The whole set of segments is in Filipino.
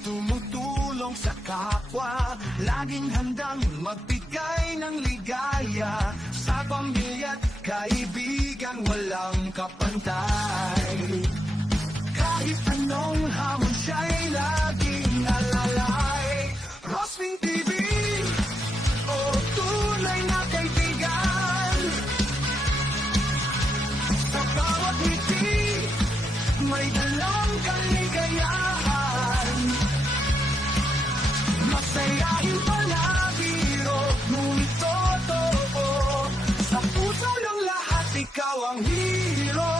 Tumutulong sa kapwa, laging handang magbigay ng ligaya sa pamilya't kaibigan, walang kapantay. Kahit anong hamon siya'y laging alalay. Rospin TV, oh tunay na kaibigan. Sa bawat ngiti, may dalang kaligayahan. Masayahin palabiro, ngunit totoo. Sa puso ng lahat, ikaw ang hero.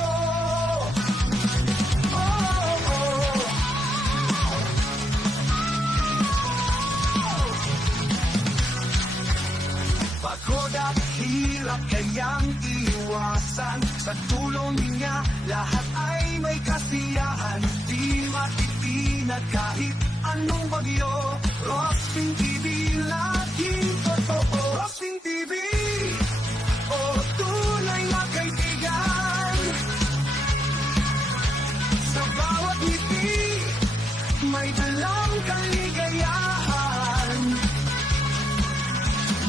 Pagod at hirap kayang iwasan. Sa tulong niya, lahat ay may kasiyahan. Di matitinag kahit anong bagyo. Rospin TV, laging totoo. Rospin TV, oh tunay na kaibigan. Sa bawat ngiti, may dalang kaligayahan.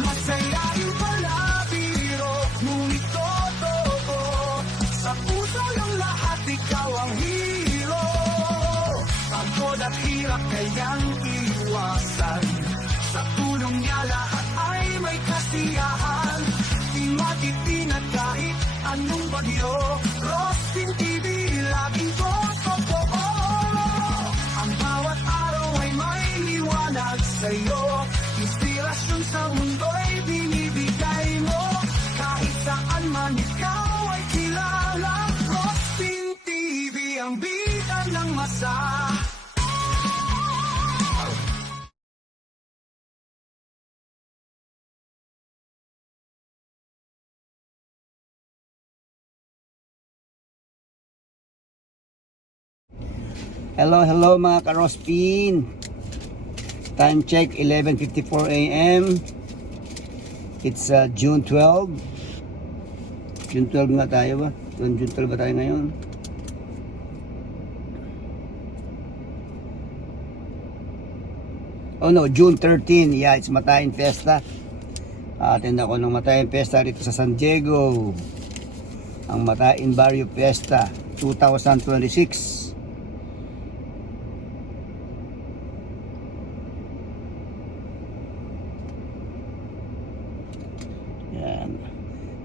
Masayahin palabiro, ngunit totoo. Sa puso ng lahat, ikaw ang hero. Pagod at hirap kayang iwasan. Sa tulong niya, lahat ay may kasiyahan. Di matitinag kahit anong bagyo. Rospin TV, laging totoo. Ang bawat araw ay may liwanag sa'yo. Inspirasyon sa mundo'y binibigay mo. Kahit saan man ikaw ay kilala. Rospin TV, ang bida ng masa. Hello mga ka-Rospin. Time check 11:54 AM. It's June 12. June 12 nga tayo ba? June 12 ba tayo ngayon? Oh no, June 13. Yeah, it's Matayin Fiesta. Attend ako ng Matayin Fiesta dito sa San Diego. Ang Matayin Barrio Fiesta 2026. Yan.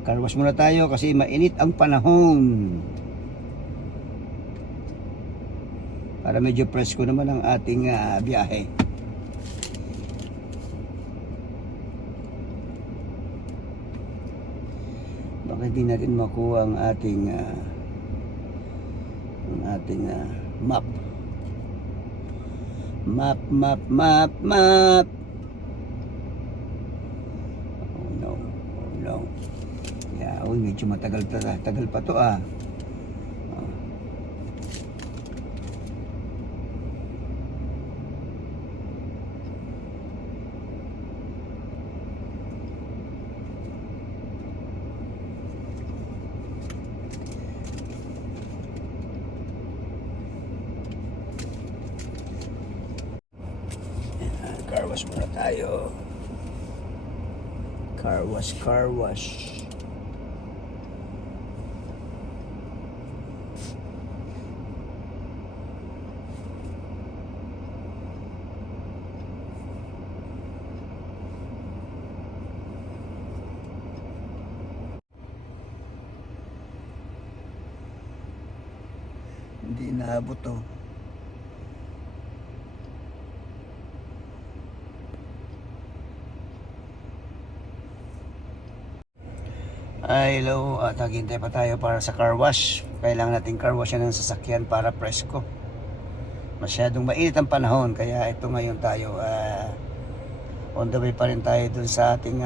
Car wash muna tayo kasi mainit ang panahon. Para medyo presko naman ang ating biyahe. Bakit di natin makuha ang ating map. Map. No. Yeah, medyo matagal pa to Car wash muna tayo. Car wash. Hindi naabot to. Hello, taghintay pa tayo para sa car wash. Kailangan natin car wash ng sasakyan para presko. Masyadong mainit ang panahon, kaya ito ngayon tayo on the way pa rin tayo dun sa ating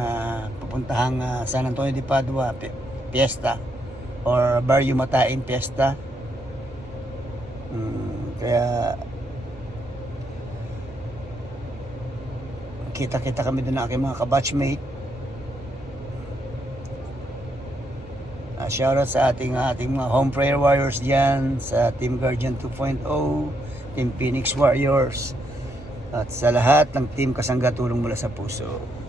pupuntahang San Antonio de Padua Fiesta or Barrio Matayin Fiesta. Kaya Nagkita-kita kami doon ng aking mga kabatchmate. Shoutout sa ating mga home prayer warriors dyan, sa Team Guardian 2.0, Team Phoenix Warriors, at sa lahat ng Team Kasangga Tulong Mula sa Puso.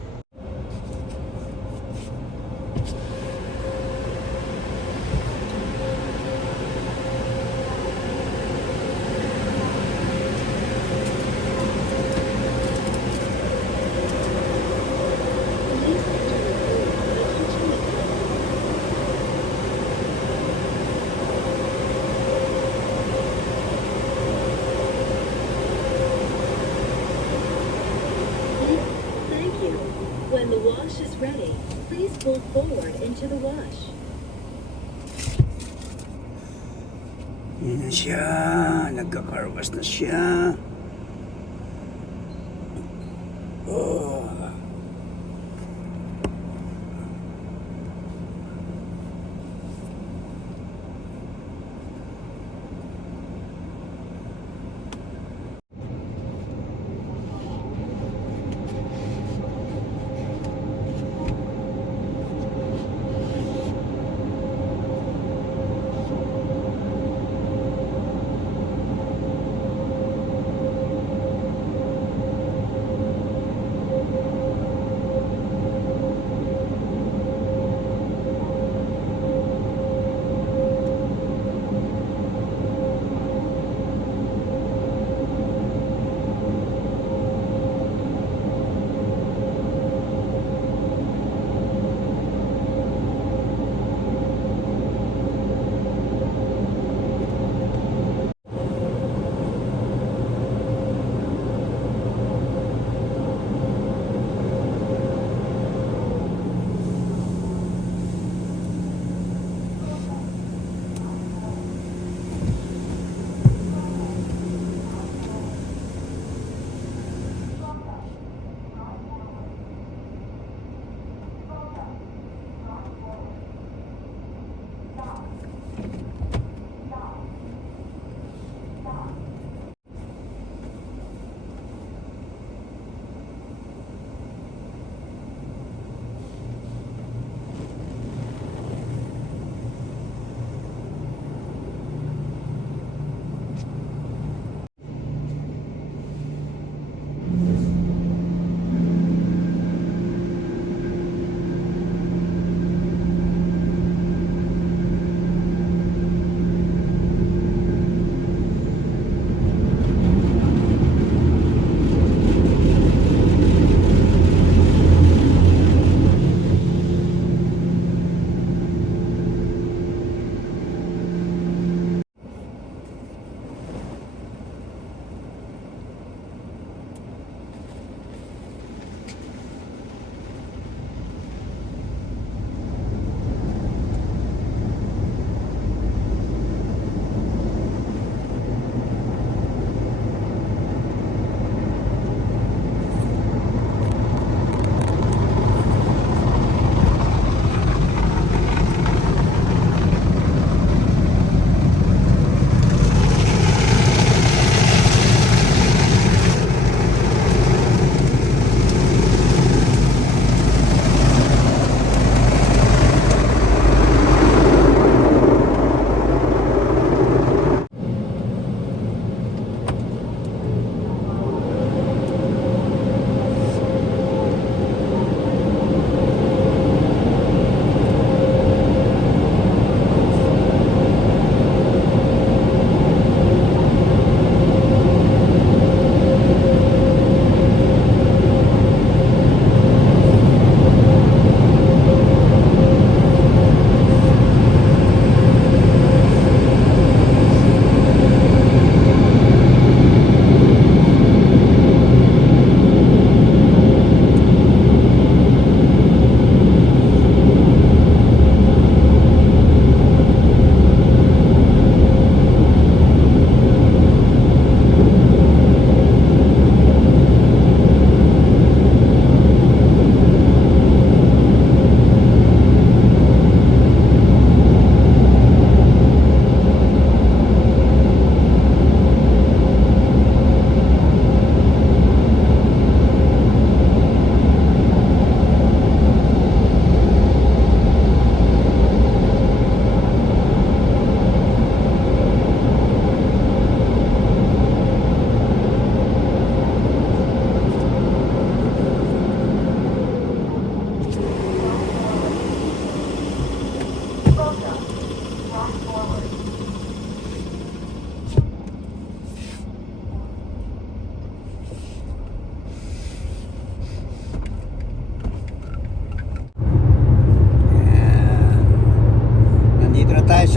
Thank you. When the wash is ready, please pull forward into the wash. Yan na siya, nagkakarwas na siya. Oh.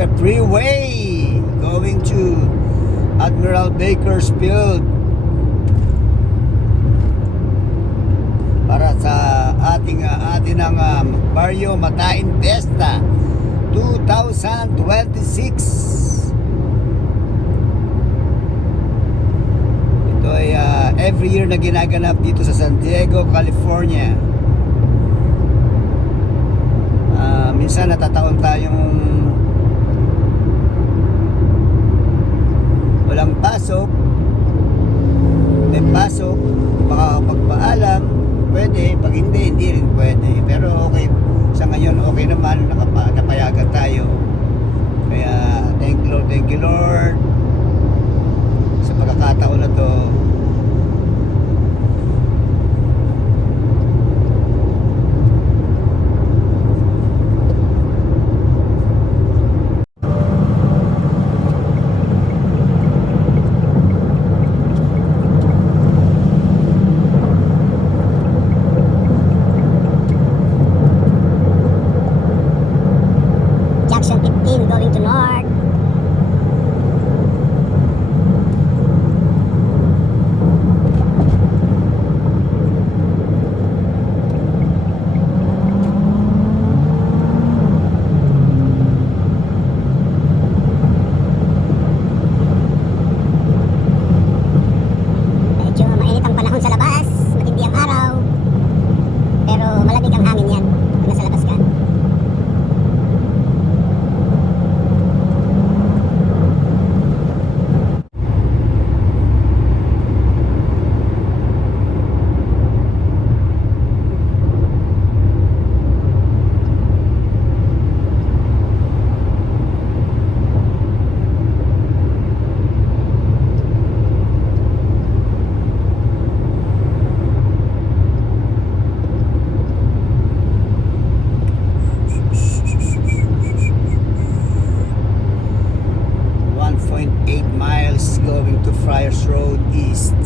sa freeway going to Admiral Bakersfield para sa ating Barrio Matain Fiesta 2026. Ito ay every year na ginaganap dito sa San Diego, California. Minsan natataon tayong walang pasok, may pasok, makakapagpaalam, pwede. Pag hindi rin pwede. Pero okay, sa ngayon okay naman, napayagan tayo. Kaya thank you Lord sa pagkakataon na to. Junction 15 going to north. Medyo mainit ang panahon sa labas, matindi ang araw. Pero malamig ang hangin yan kung nasa labas ka. Going to Friars Road East.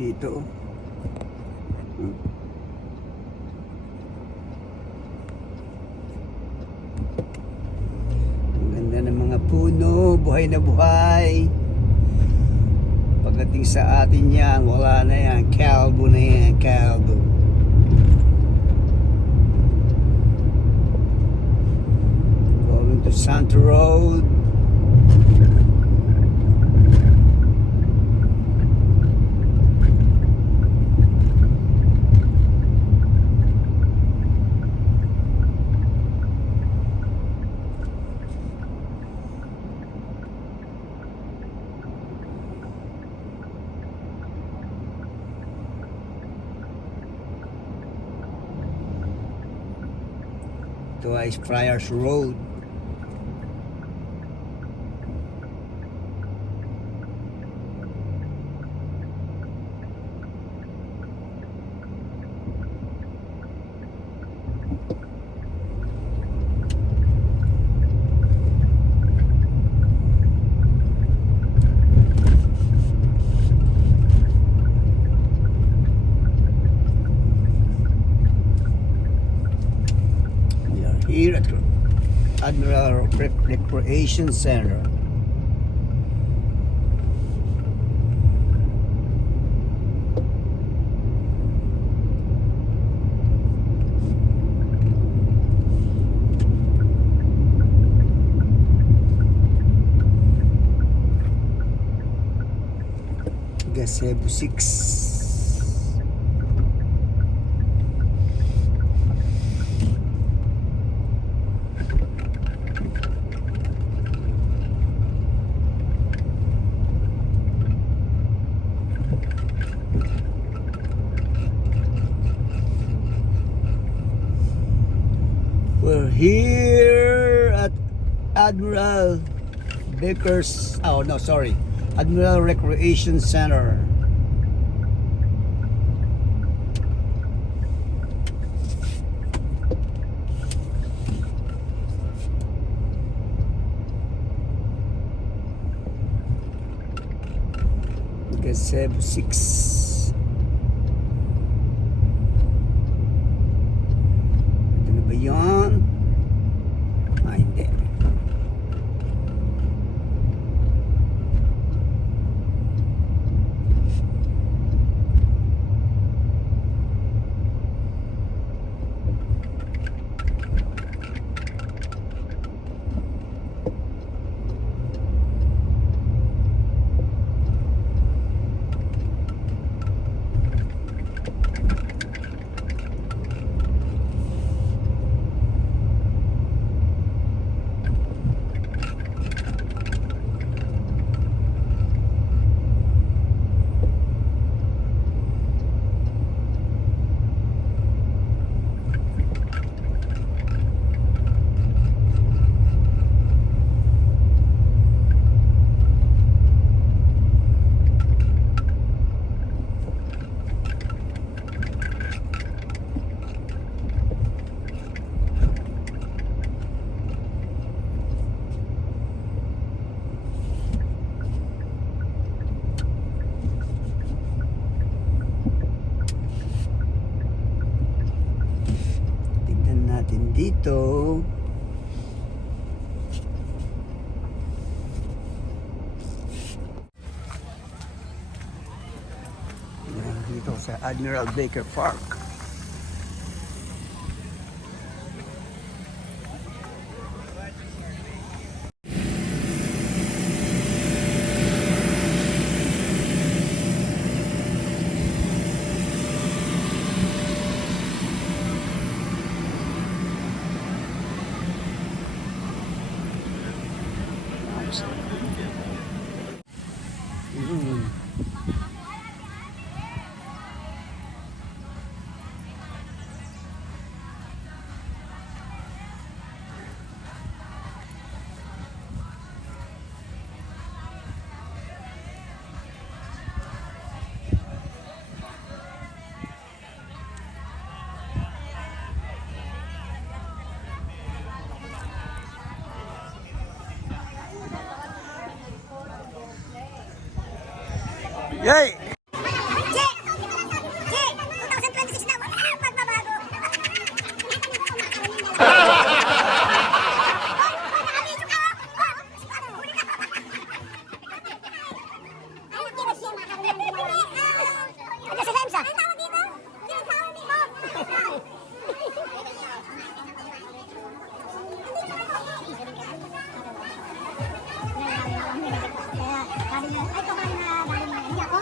Dito. Ang ganda ng mga puno, buhay na buhay. Pagdating sa atin yan, wala na yan. Kalbo na yan, kalbo. Sant Road. Ito ay Friars Road. We are here at Admiral Recreation Center. Gazebo 6. We're here at Admiral Admiral Recreation Center. Gazebo 6. Ito na ba yun? Hindi. Tignan natin dito. Yan, dito sa Admiral Baker Park. Yay! Ay, kakain na galing na. Hindi ako.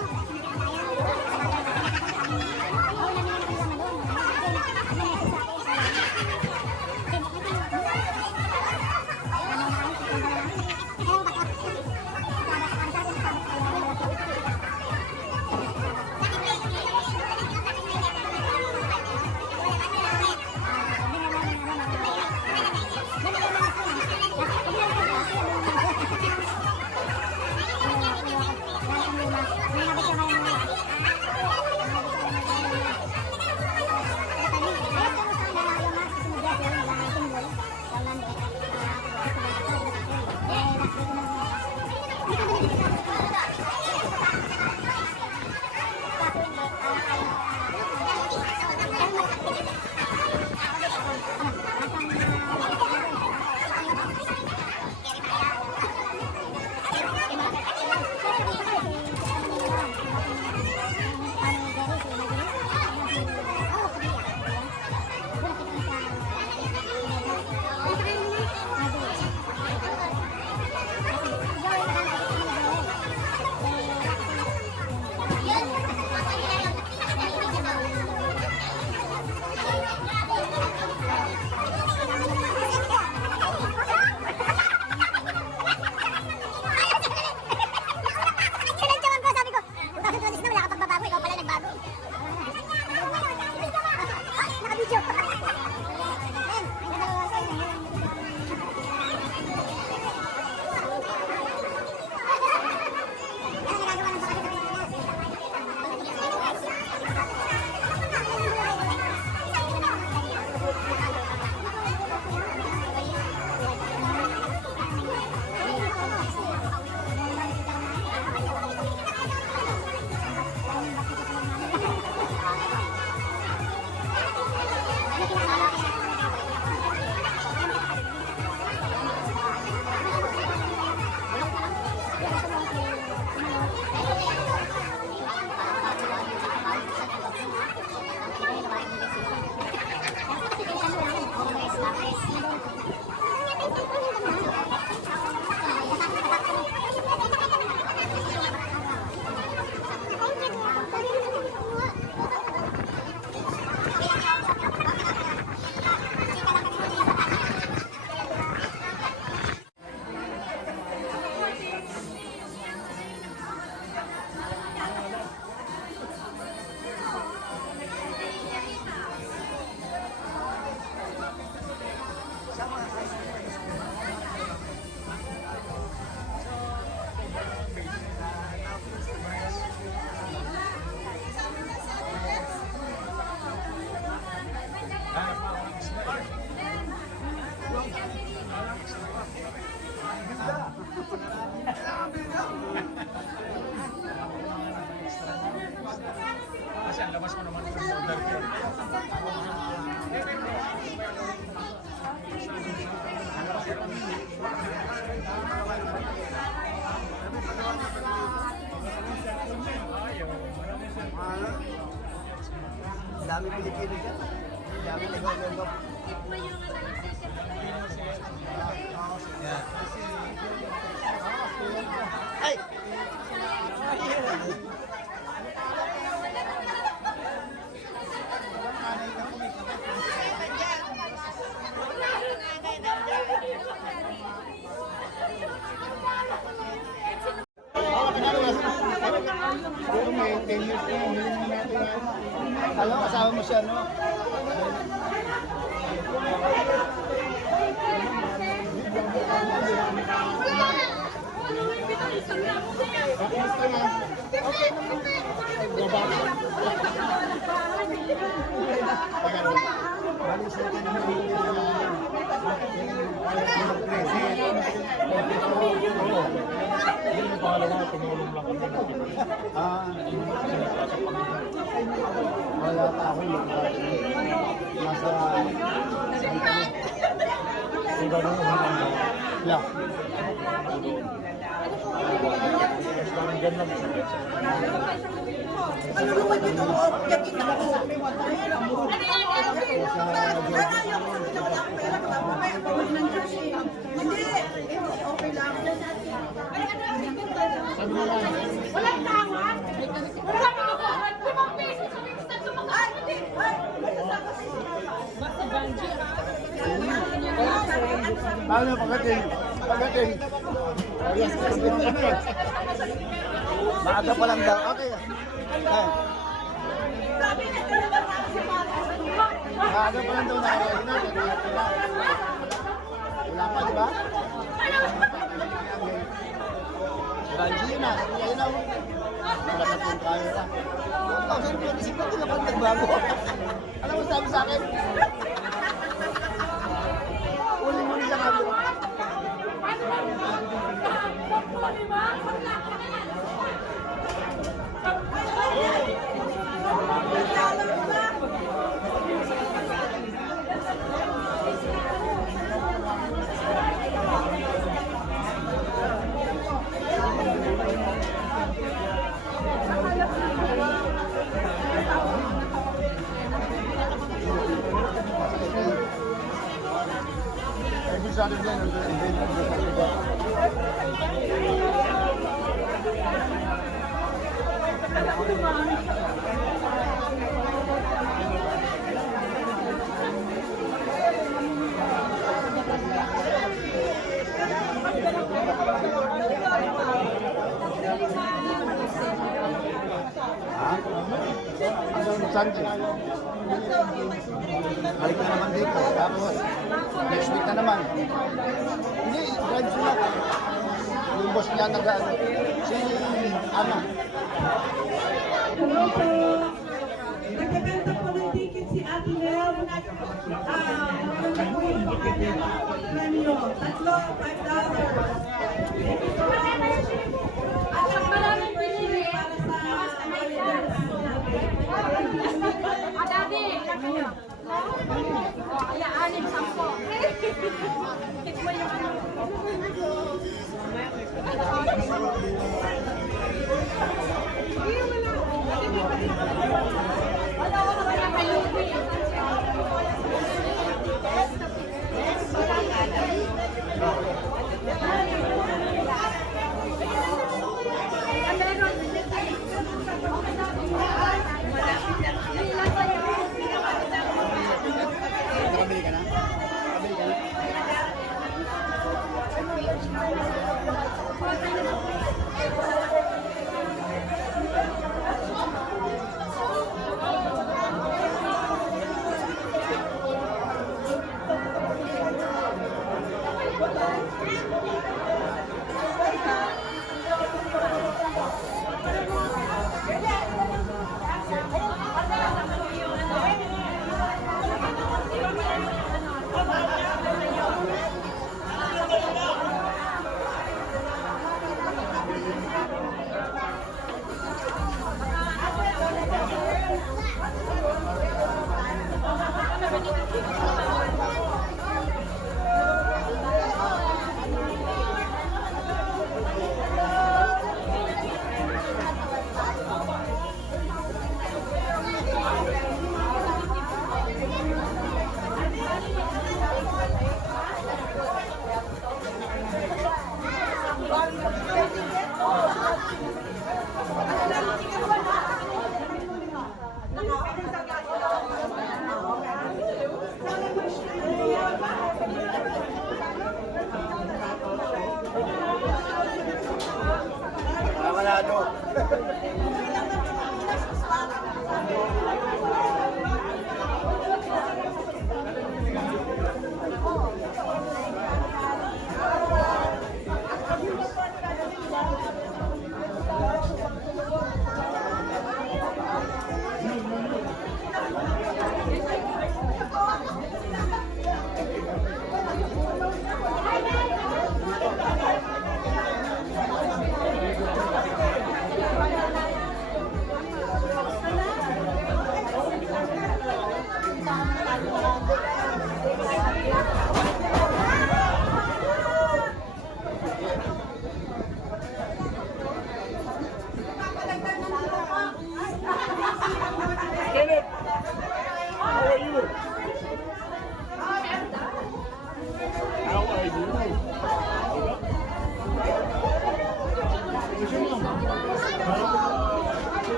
Kasi ang labas mo naman sa order ko. Dami Pilipino dyan. Dami nag-order. Ay! Pero may 10 years na, hindi naman natin yan. Alam, kasama mo siya, no? Bakit ka na? Okay naman. Bababa. Balis natin ang yung pangalawa, tumulong lang kami. Wala pa ako yung nasa... Iba doon ang hanggang Yeah. parang ganun. Ano naman dito mo? Yakin ako. Ayaw ko sabi na wala akong pera. Mamaya pawag ng jersey. Hindi. Okay lang. Sabi na lang. Walang tawad? Walang tawad? 5 pesos ang instant lumagay mo din. Basta Banji. Paano pagdating? Pagdating. Yes, Maaga pa lang daw. Okay. Ayan. Sabi na talaga si Mara. Maaga pa lang daw na ako. Wala pa, di ba? Banji yun na. Ayun na. Wala na pong kaya na. 2026 na din ako nagbago. Alam mo sabi sa akin? Uli-uli sa kami. Every Saturday, Hanggang Sunday. Balik na naman dito. Tapos, next week na naman. Hindi, drive sila. Yung boss niya nag-ano. Si Ana. Hello po. Nagbebenta po ng ticket si Ate Nel. Maganda po yung premyo. Tatlo, $5. At ang maraming pinili. Para sa Daddy. Kaya 6-10. Tikmo yung ano. Nakabili ka na? Nakabili ka na? Manalo.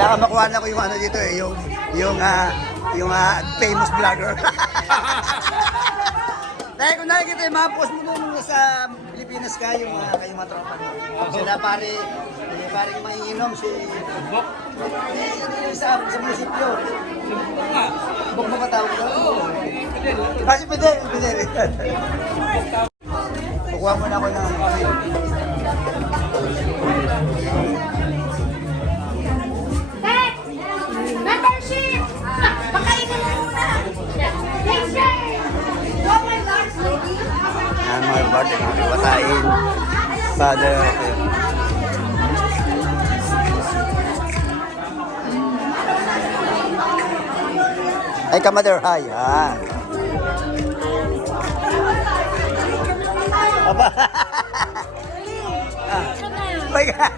Kailangan makuha na ko yung ano dito eh, yung famous vlogger. Dahil kung nakikita yung mga post mo nung sa Pilipinas ka, yung mga tropa mo. Sila pare yung manginginom si... sa munisipyo. Bok mo katawag ko? Si Fidel. Kukuha mo na ako ng Membership! Pakainin mo muna! Next day! Oh my gosh! mga bata na kiwatain. Father. Ay, ka-mother, hi. Aba. My God.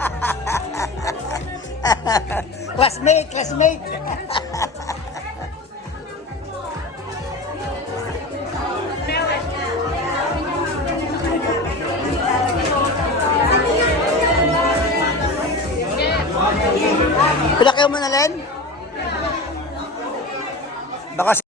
Classmate. Pilakaw mo na, Len? Baka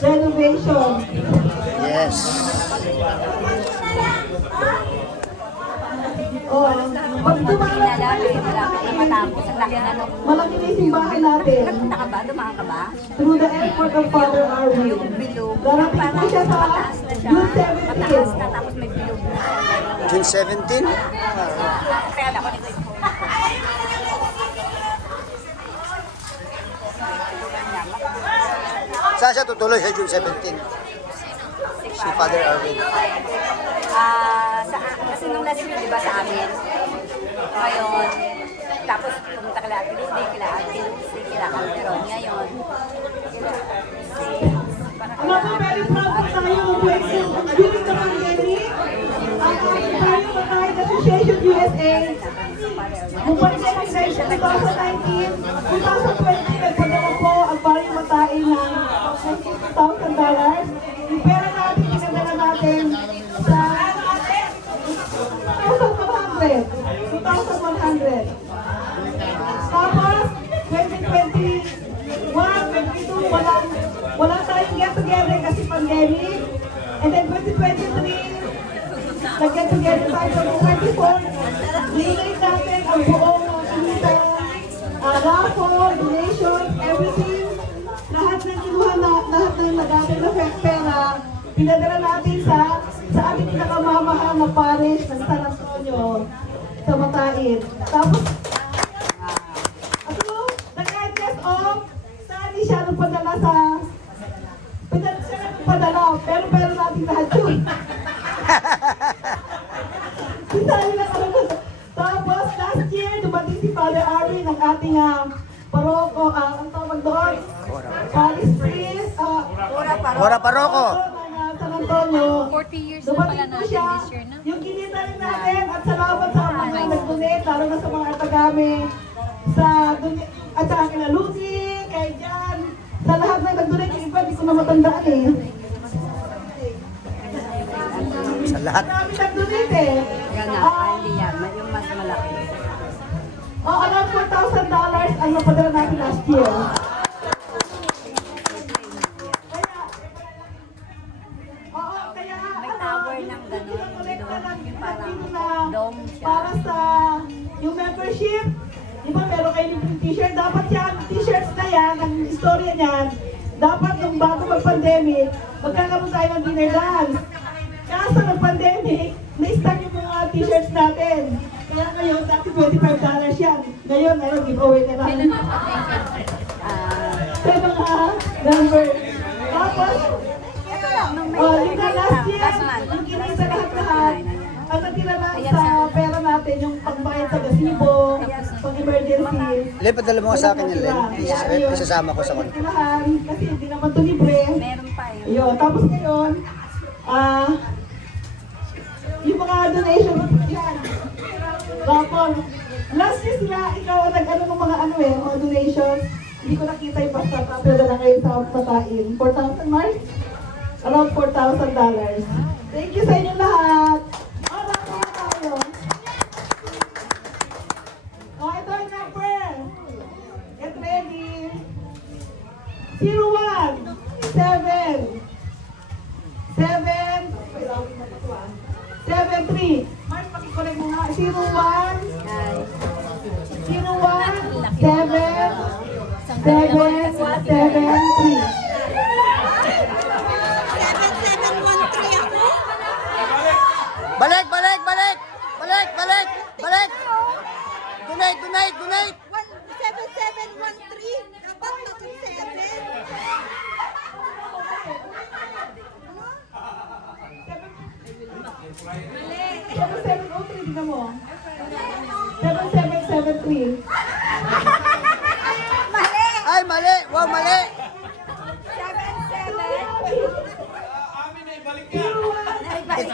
renovation. Yes. Oh, pag tumalas tayo sa amin, malaki na yung simbahan natin. Through the effort of Father Arwin. Darating po siya sa June 17. June 17? Saan siya tutuloy sa June 17? Si Father Arvin. Kasi nung last year, di ba, sa amin. Ngayon, tapos pumunta kila Ate Lucy, kila Ate Lucy, kila Calderon. Ngayon, Ano po, very proud po tayo during the pandemic. Ang tayo Matahin Association USA. Nung pandemic na 2019, 2020, nagpadala po ang Barrio Matahin ng $50,000. Yung pera natin, pinadala natin sa 2,100. 2,100. Tapos, 2021, 2022, wala tayong get together kasi pandemic. And then 2023, nag-get together tayo sa 2024. Dinonate natin ang buong kinita, raffle, donation, everything. Lahat ng kinuha na, lahat ng nag-atin na pera, pinadala natin sa ating pinakamamahal na parish ng San Antonio sa Matahin. Tapos, nag-adjust off, saan di siya nagpadala sa pero natin lahat yun. Sisali na kami. Tapos, last year, dumating si Father Ari ng ating paroko, ang tawag doon, Parish Priest, Ora Paroko. ng San Antonio. 40 years na pala Dumating po natin siya, this year, no? yung kinita rin natin, at salamat sa mga nag-donate, lalo na sa mga Atagami, at sa akin na Lucy, kay Jan, sa lahat na nag-donate, yung iba, di ko na matandaan eh. Sa lahat. Marami nag-donate eh. hindi yan. Yung mas malaki. Around $4,000 ang napadala natin last year. Kaya, May tower ng ganun, pinakolekta natin parang na dome siya. para sa yung membership. Di ba meron kayo libreng t-shirt? Dapat yan, t-shirts na yan, ang istorya niyan, dapat nung bago mag-pandemic, magkakaroon tayo ng dinner dance. Kaso ng-pandemic, na-start yung mga t-shirts natin. Kaya ngayon, dati $25 yan. Ngayon, giveaway na lang. Sa mga numbers. Tapos, yung na last year, yung kinita lahat-lahat, ang natira lang sa pera natin, yung pagbayad sa gazebo, pang-emergency. Len, padala mo nga sa akin yung Len. Isasama ko sa konti. Kasi hindi naman ito libre. Meron pa yun. Ayun, tapos ngayon, yung mga donation, yan. Tapos, last year sila, ikaw ang nag-ano ng mga mga donations. Hindi ko nakita yung basta, pero na kayo sa Matahin. 4,000 Mark? Around $4,000. Thank you sa inyo lahat. Nakakaya tayo. Ito yung number. Get ready. 0173. Mark, pakikorek mo nga. 017773. Balik, balik, balik! Balik, balik, balik! Donate, donate, donate! 7713. Dapat naging 7. Tingnan mo. 7773. Ay, mali! Wow, mali!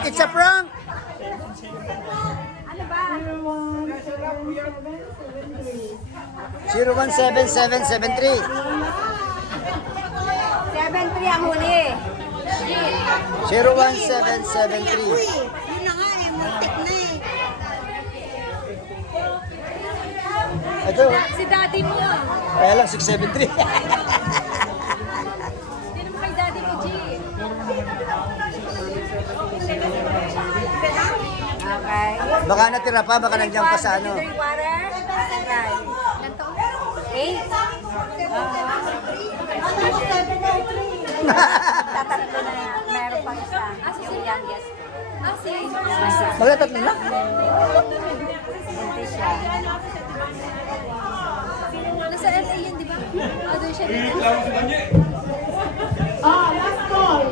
It's a prank! Ano ba? 017773. 7-3 ang huli. 017773. Yun na nga muntik na Ito, Si daddy mo. kaya lang 673. Hindi naman kay daddy mo, G. Baka natira pa, baka nandiyan pa sa ano. Drink water? Right. Ganito? 8? Tatatlo na yan. Meron pa isa. Yung youngest. Magtatatlo na? Buntis siya. Nasa LA yun, di ba? Doon siya dito. Last call.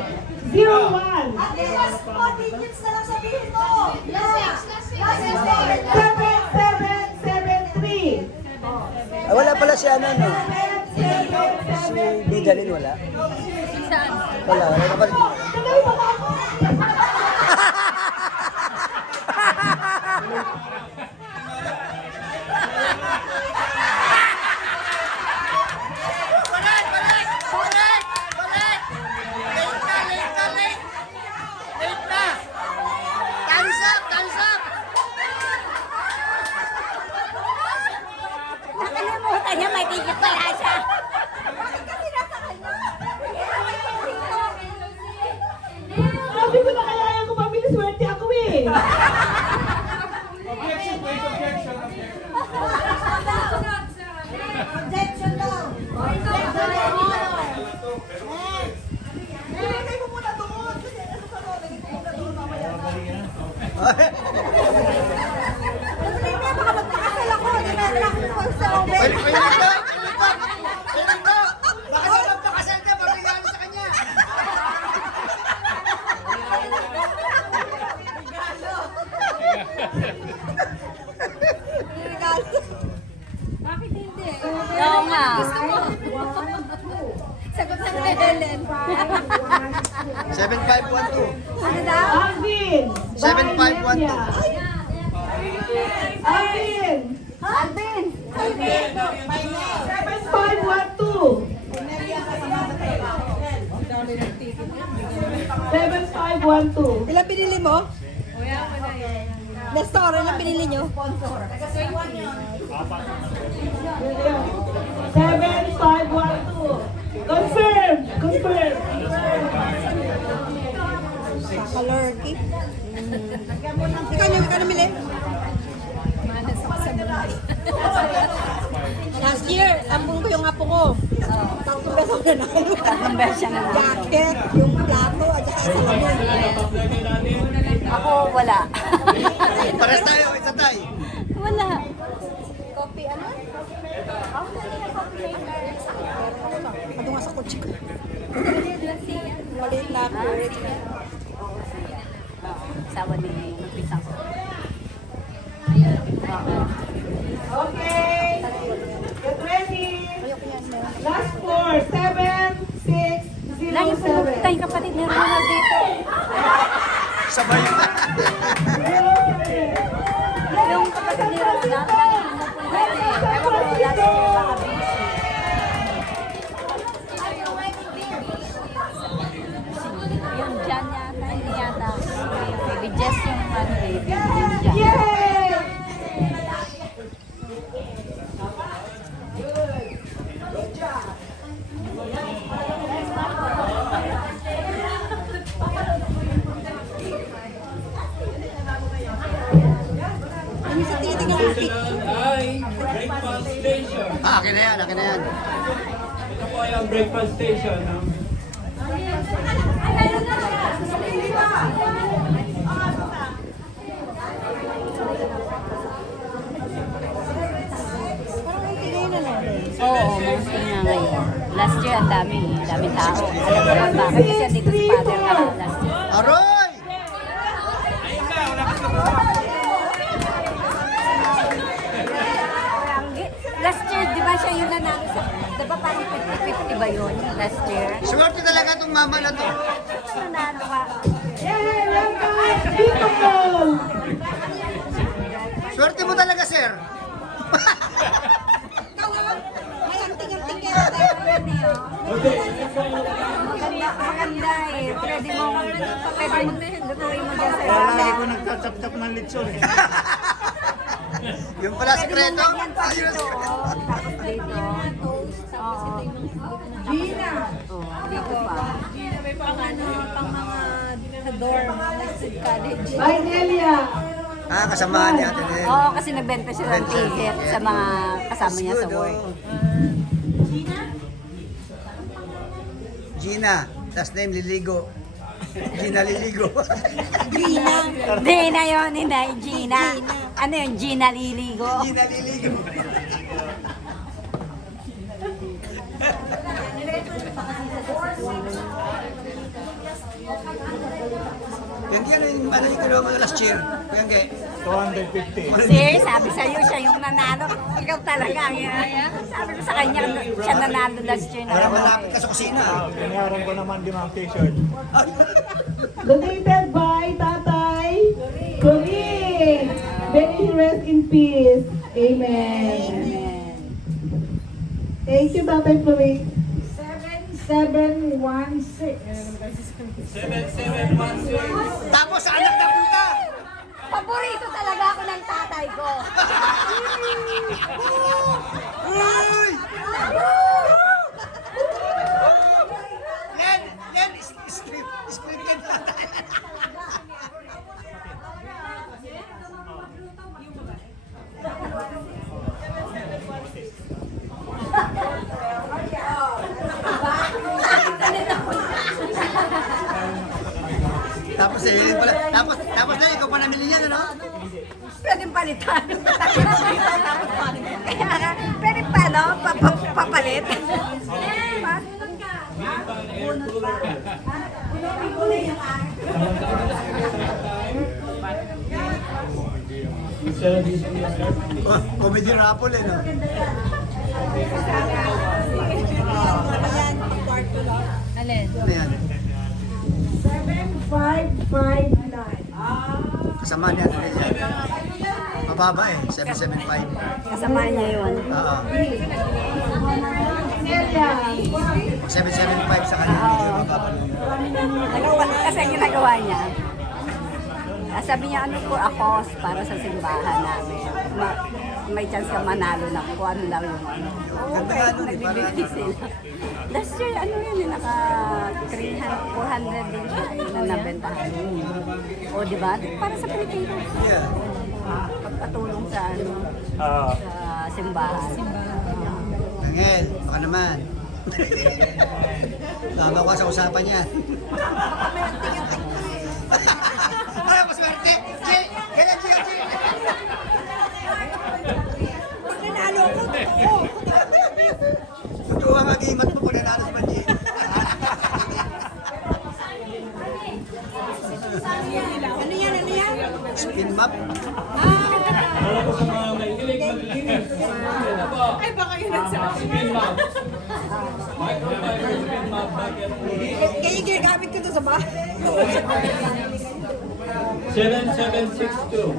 01. 7773. Ah, wala pala si ano, no? Si Bidalin, wala? Saan? Wala, wala ka pa. Nakalimutan niya, may ticket pala siya. Sabi ko na kaya ko mabili swerte ako eh. Bakit hindi? Oo nga. Gusto mo. Sagot ng Helen. 7512. Ano daw? Alvin. 7512. Alvin. Alvin! 7512. 7512. Ilang binili mo? Nestor, ilang binili nyo? 7512. Confirm. Confirm. Kalorki. Ikaw namili? Last year, ambong ko yung apo ko. Tatlong beses na nanalo. Tatlong beses siya nanalo. Jacket, yung plato, at saka salamin. Ako, wala. Pares tayo, isa tayo. Wala. Kopi, ano? Ado nga sa kotse ko. Maliit na ako. Sawa ni Pisang ko. Okay. Get ready. Last four. 7607. Tayo kapatid ni Ronald dito. Sabay. Yung kapatid ni Ronald, lagi pumupunta eh. Ewan ko, last year baka busy. Yung dyan yata, hindi yata. Yung baby Jess yung ano baby. Yung dyan. Yay! Ano sa tinitingnan natin? Akin na yan, akin na yan. Ito po ay ang breakfast station. Oo, monster nga ngayon. Last year ang dami tao. Alam mo ba bakit? Kasi dito si Father ka last year. Aroy! Last year, di ba siya yung nanalo sa... Di ba parang 50-50 ba yun last year? Swerte talaga itong mama na to. Nanalo ka. Yay! Welcome! Beautiful! Swerte mo talaga, sir. May anting-anting ka. Maganda eh. Pwede mo lutuin mo dyan sa Lagi ko nagtatap-tap ng lechon. Yung pala sekreto. Yan pa dito. Tapos dito. Gina! Dito pa. Pang ano, pang mga sa dorm, nested college. By Nelia. Kasamahan niya ate Nel. Oo, kasi nagbenta siya ng ticket sa mga kasama niya sa Good, work. oh. Gina, last name Liligo. Gina Liligo. Dina yun, hindi. Gina. Ano yun? Gina Liligo. Gina Liligo. Yung ano yung ano yung kinuha mo last year? Yung kaya? 250. Sir, sabi sa'yo, siya yung nanalo. Ikaw talaga. Sabi ko sa kanya, siya nanalo last year. Para malapit ka sa kusina. Binayaran ko naman 5 t-shirt. Donated by Tatay Corinne. May he rest in peace. Amen. Thank you, Tatay Corinne. 7716. 7716. Tapos sa anak na puta! Paborito talaga ako ng tatay ko. Uy! Len, scripted na tayo. Tapos eh, pala. Tapos na ikaw pa namili niyan, ano? Pwedeng palitan. Pwede pa, no? Papalit. Oh, comedy raffle eh, no? Alin? Ano yan? 7559. Kasama niya ano yan? Mababa eh, 775. Kasama niya yun. Oo. Celia. 775 sa kanya, hindi mababa nun. Kasi ang ginagawa niya, sabi niya, ano po ako para sa simbahan namin. May chance ka manalo na kung ano lang yung ano. Ganda nga nun eh, para Nagbibigay sila. Last year, ano yun, naka 400 din siya na nabentahan. O, di ba? Para sa Pilipinas. Yeah. Pagpatulong sa ano, Ah. sa simbahan. Angel, baka naman. Tama ko sa usapan niya. Ay, maswerte! Kaya, Pag nanalo ko, totoo. totoo ang agimat mo kung nanalo si Manji. Ano yan, ano yan? Spin map. Alam ko sa mga mahilig Ay, baka yun ang sabi. spin map. Microfiber spin map bucket. Kaya ginagamit ko to sa bahay. 7762.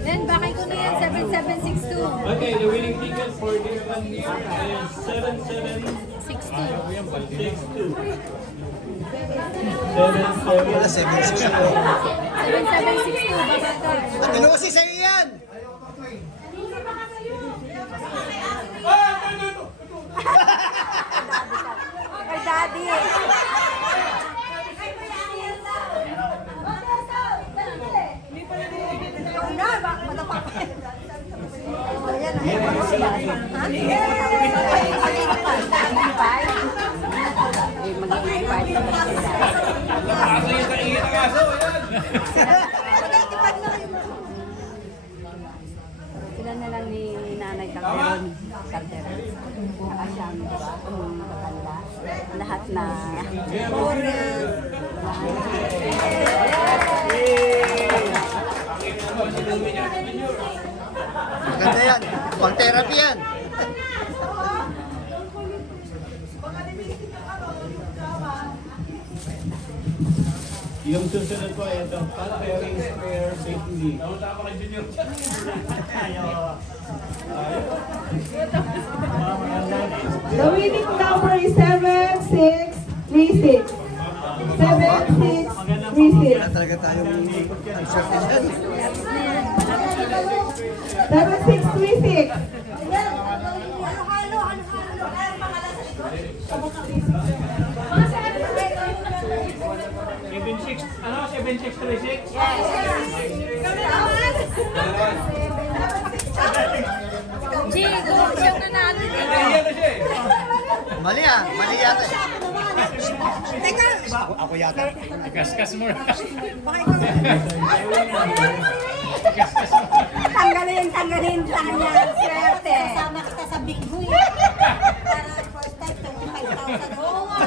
Then, bakit ko na yan, 7762. Okay, the winning ticket for this one here is 7762. Wala 76 ako. 7762, babagay. Ate Lucy, sa'yo yan! Ay, Daddy! Sila na lang ni Nanay Calderon. Saka siya, di ba? Ang matatanda. Lahat na... Maganda yan. Pang therapy yan. Yung susunod ko ay ito, Pampering Square Bakery. The winning number is 7636. 7636. Wala talaga tayong uncertain dyan. 7636. 7636? Jigo, siyang nanalo. Nandiyan na siya eh. Mali ah, mali yata eh. Kaskas mo. Tanggalin lang niya. Swerte. Sama kita sa Big Boy. Para first time, 25,000. Oo nga.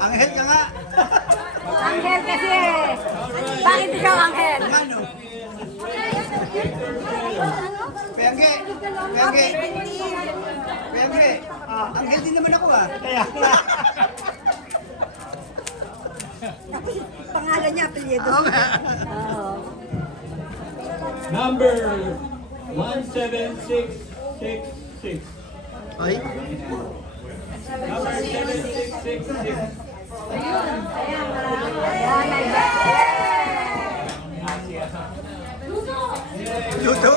Anghel ka nga. Angel kasi. Bakit ikaw Angel? Ano? Piyangge. Piyangge. Piyangge. Anghel din naman ako ah. Kaya. Pangalan niya, apelyido. Oo nga. Number 17666. Ay. Number 7666. Luto.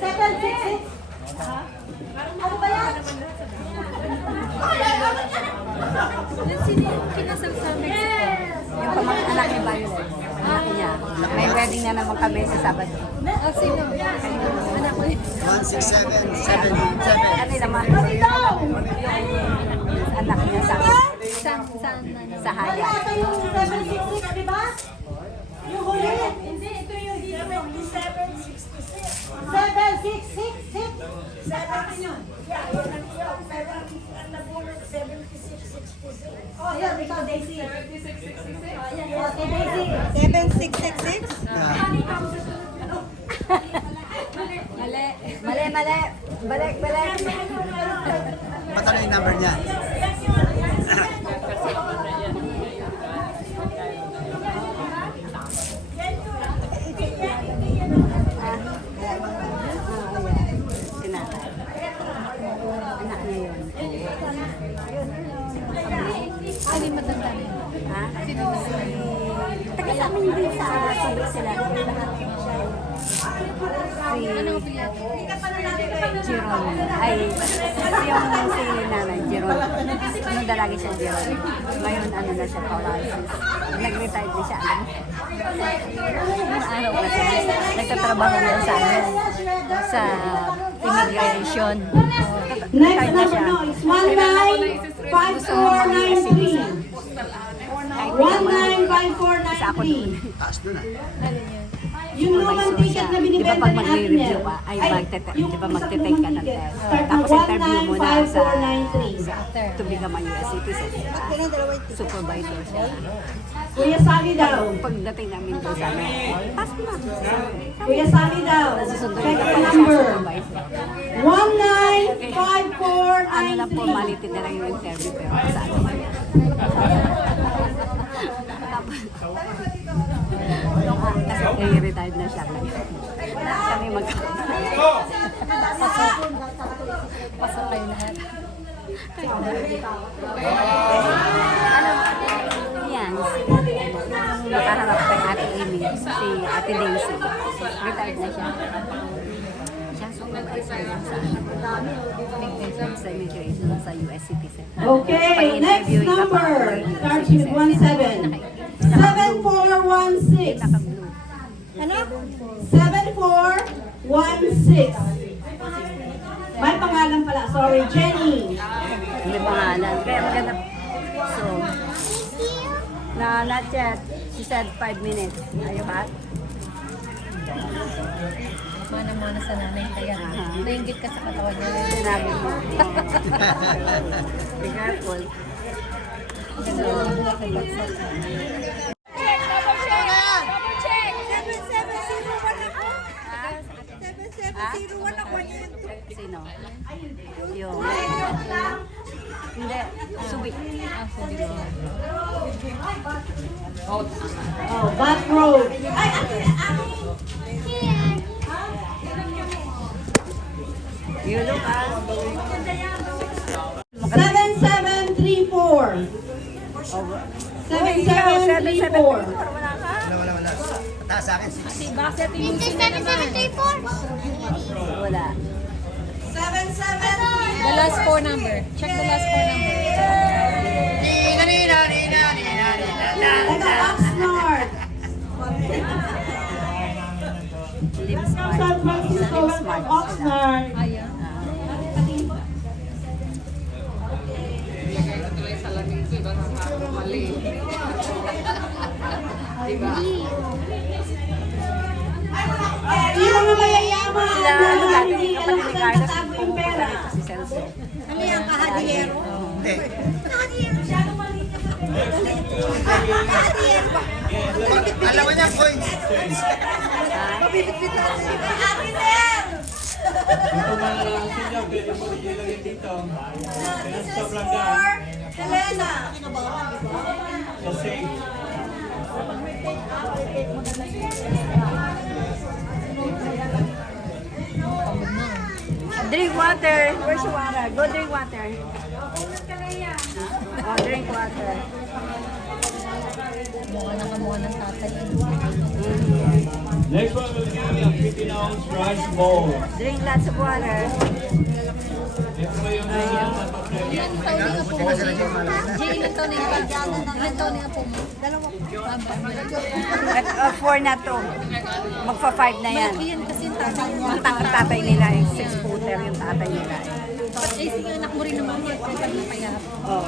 766. Ano ba yan? Sino yung kinasal sa Mexico? Yung pamang-anak ni Violet. Anak niya. May wedding na naman kami sa Sabado. Ah, sino? Anak ko yun. 16777. Ano naman? Yung anak niya sa Saan? sa Haya. Ito yung 766, di ba? Yung huli. Hindi, ito yung 766. 7666. 7 yun. Oh, yan. Ikaw, Daisy. 7666. Okay, Daisy. 7666? Mali. Balik. Patalo yung number niya. Anak niya yun. Sino yung matanda niya? Ha? Sino yung matanda niya? Taga sa amin din sa Subic sila. Anong apelyido? Jeron. Ay, yung si nanay, Jeron. Nung dalagi siya, Jeron. Ngayon, ano na siya, paralysis. Nag-retired na siya. Nung araw kasi, nagtatrabaho na sa ano, sa immigration. Next number no, it's 195493. 195493. Taas doon ah. Yung lumang ticket na Di ba binibenta pag ni Ate magre-review Nel, ka, ay di ba yung magte-take ka ng ticket, test. start na Tapos interview mo na sa 195493. to become a US citizen. Supervisor siya. Kuya Sally daw. Pagdating namin doon sa ano, pass mo na. Kuya Sally daw. Susunduin Check ka your pa siya, number. supervisor. 195493. Ano lang formality na lang yung interview pero sa ano kaya. Kasi retired na siya. Kami Pasok kayo lahat. ano, yan, nakaharap kay Ate Amy, si Ate Daisy. Retired na siya. Siya supervisor lang sa immigration sa US citizen. Okay, next number starts with 17. 7416. Naka-blue. Ano? 7416. May pangalan pala. Sorry, Jenny. Hindi pangalan. Kaya maganda. So, not yet. She said 5 minutes. Are you hot? Mana muna sa nanay kaya. Nainggit ka sa katawan niya. Sinabi mo. Be careful. So, sino? Yung... Hindi. Subic. Oh, back row. You look at... 7734. 7734. Wala. Taas sa akin. Bakit yung sino naman? Wala. 7734. The last four number. Check the last four number. Ito, Oxnard. Live smart. San Francisco, Live smart. Oxnard. Ayan. Yung mga mayayaman Sila, na ano dati, hindi kapatid alam ni saan Carlos, tatago yung pumunta pera. rito si Celso. Ano yan, kahadiyero? Alam mo niya, coins. Mabibit-bit natin. Ate Nel! Ito malalasin niya, pwede mo rin ilagay dito. This is for Helena. Sa safe. Drink water. Where's the water? Go drink water. Oh, drink water. Mukha nakamukha ng tatay. Next one will be a 15-ounce rice bowl. Drink lots of water. Ito po yung susunod na papel. Ilan taon na nga po mo? Jay, ilan taon na nga po? Ilan taon na nga po mo? At 4 na to. Magpa-5 na yan. Malaki yan kasi yung tatay niya. Ang tatay nila, 6-footer yung tatay nila. But Jay, sige, anak mo rin naman yan. Kaya na kaya. Oo.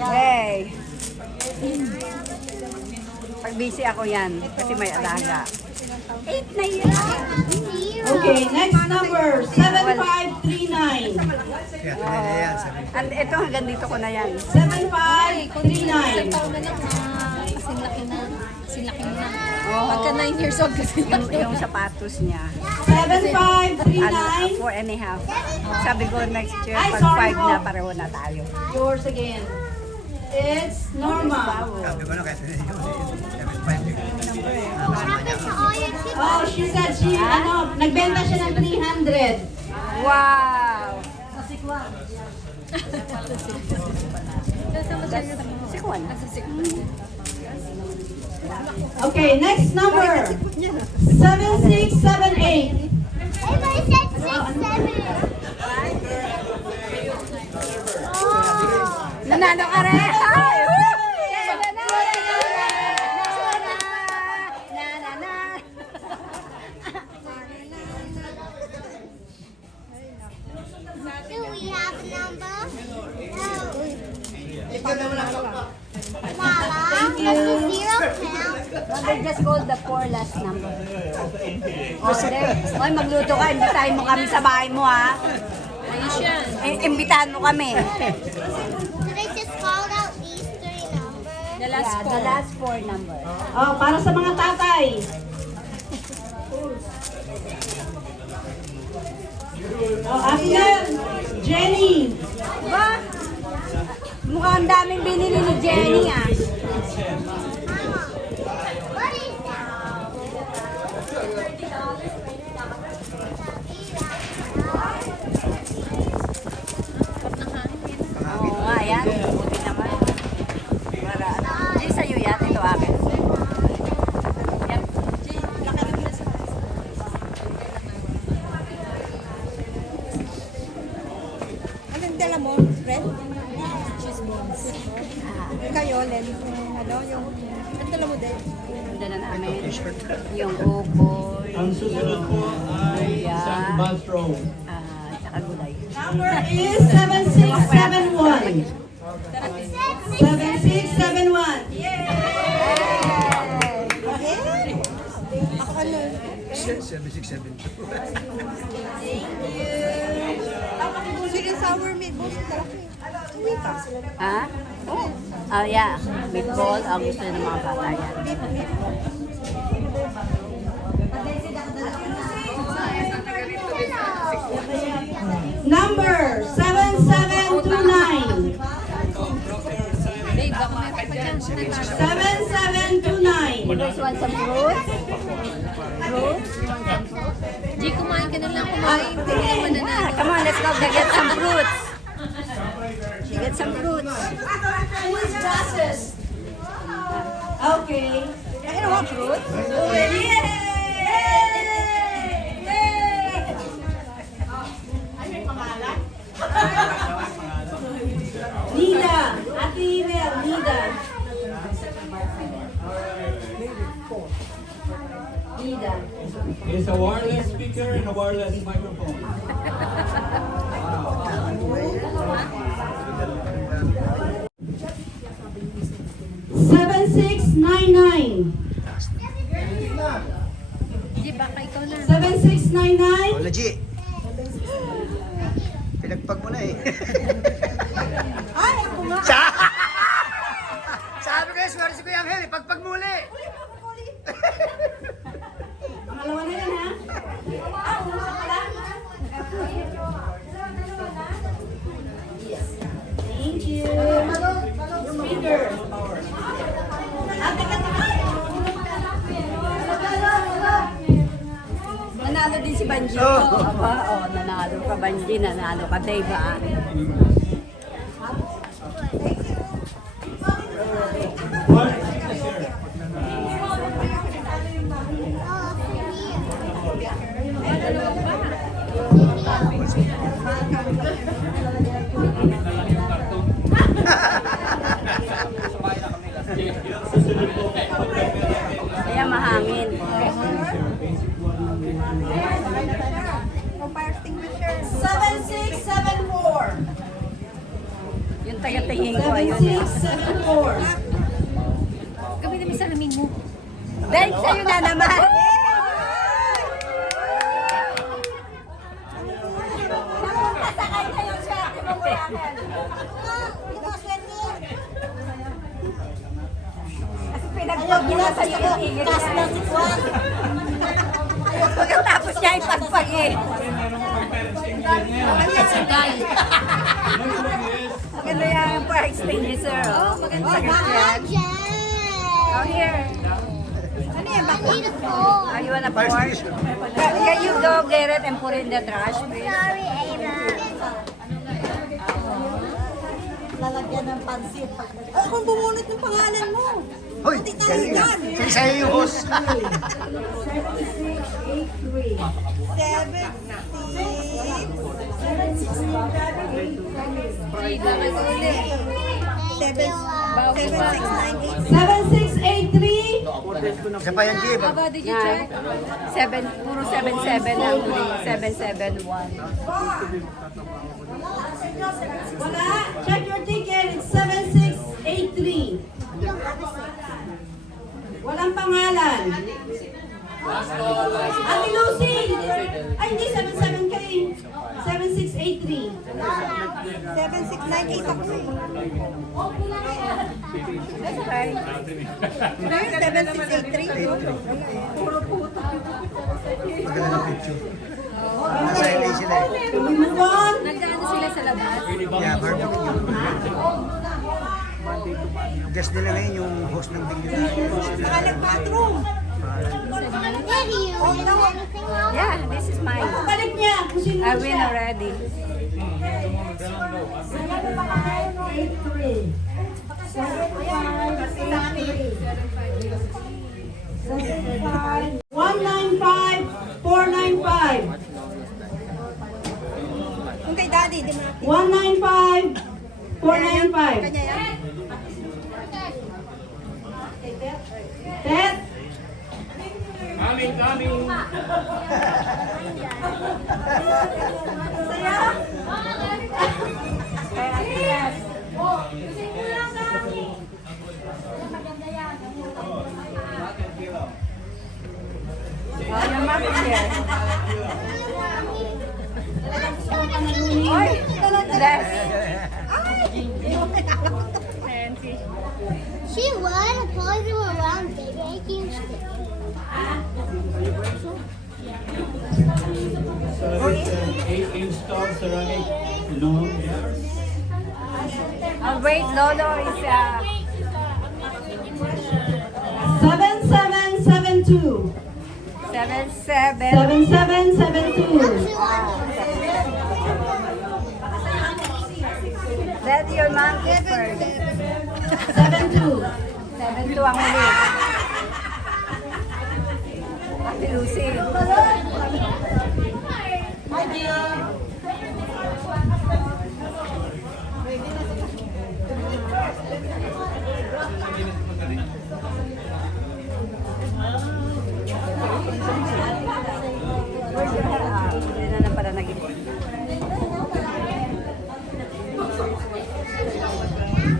Hey! Pag busy ako yan, kasi may alaga. 8 na yan! Okay, next number, 7539. At ito hanggang dito ko na yan. 7539. Taon na lang na kasi laki na. Kasi laki na. Oo. Pagka 9 years old kasi Yung sapatos niya. 7539. 4 and a half. Sabi ko next year, Ay, pag sorry 5 po. na, pareho na tayo. Yours again. It's Norma. Oh, she said she, nagbenta siya ng 300. Wow! Kasama siya yung Sikwan. Okay, next number, 7678. Nanalo ka rin! Ay! Do we have a number? Thank you. Zero count. They just called the 4 last number. Oy, magluto ka. Imbitahin mo kami sa bahay mo, ha? ayos yan. Imbitahan mo kami. Did I just call out these three numbers? The last Yeah, four. the last 4 number. Oh, para sa mga tatay. Oh, Ayan, Jenny. Ba? Mukhang daming binili ni Jenny, ah. What is that? Oo nga, yan. Buti naman. Para, hindi sa'yo yan. Ito akin. Yan. Anong dala mo, friend? Cheese balls. Kayo, Len, yung ang dala mo din? Ganda na namin. Yung uboy. Ang susunod po ay isang bathroom. Tsaka gulay. Number is 7671. 7671. Ako ano? 7672. Sweet and sour meatballs. Malaki. Uwi ka. Ha? Oh. Yeah. Meatball. Ang gusto ng mga bata yan. Number 7729. Babe, baka may pa dyan. 7729. You guys want some fruits? Fruits? Jay, kumain ka na lang. Kumain. Hindi ka naman nanalo. Come on, let's go. Get some fruits. Get some fruits. Okay. Ano mga fruits? Yay! Nida. Ate Irel, Nida. Nida. It's a wireless speaker and a wireless microphone. 7699. Di ba kay ikaw na? 7699. Wala, G. Pinagpag mo na eh. Ay, ako nga. Sabi ko, swerte si Kuya Angel, ipagpag muli. Pangalawa na yan, ha? Ah, una ka pala? Yes. Thank you. Speaker. Ate ka Nanalo din si Banji. Oh. Aba, nanalo ka Banji, nanalo ka Dave. Kaya mahangin. Fire extinguisher. 7674. Yung taga-tingin ko, ayun. 7674. Gawin namin sa lamin mo. Dahil sa'yo na naman. Napunta sa kanya yung swerte mo, Kuya Angel. Kasi pinagpag niya na sa'yo yung tigil niya. Pagkatapos niya ipagpag eh. Maganda yan for extinguisher. Oh, maganda sa gadget. Oh, here. Ano yan? Bakit? Are you wanna pour? Can you go get it and put it in the trash, please? Lalagyan ng pansit. Ay, kung bumunot yung pangalan mo. Hoy, galing ah. Sige, sa'yo yung host. 7683. Isa pa yan, G. Did you check? Puro 77 ang 771. Wala. Check your ticket. It's 7683. Walang pangalan. Ate Lucy! Ay, hindi. 77 kayo. 7683. 7698 ako eh. That's okay. 7683. Maganda ng picture. Nasa LA sila eh. Move on. Nagdaan sila sa labas. Yeah, barbecue. Guess nila ngayon yung host ng bigyan. Nakalag-bathroom. Yeah, this is mine. Balik niya. Kung sino I win already. 195,495. Kung kay daddy, di mo natin. 195,495. Kanya yan. Tet. Coming. Your mom is here. Oy, dress. She won a polygon around baby. I used it. So it's an 8-install ceramic loom. Wait, Lolo is 7772. 77. 7772. Let your mom get first. 72. 7-2 ang huli. Ate Lucy.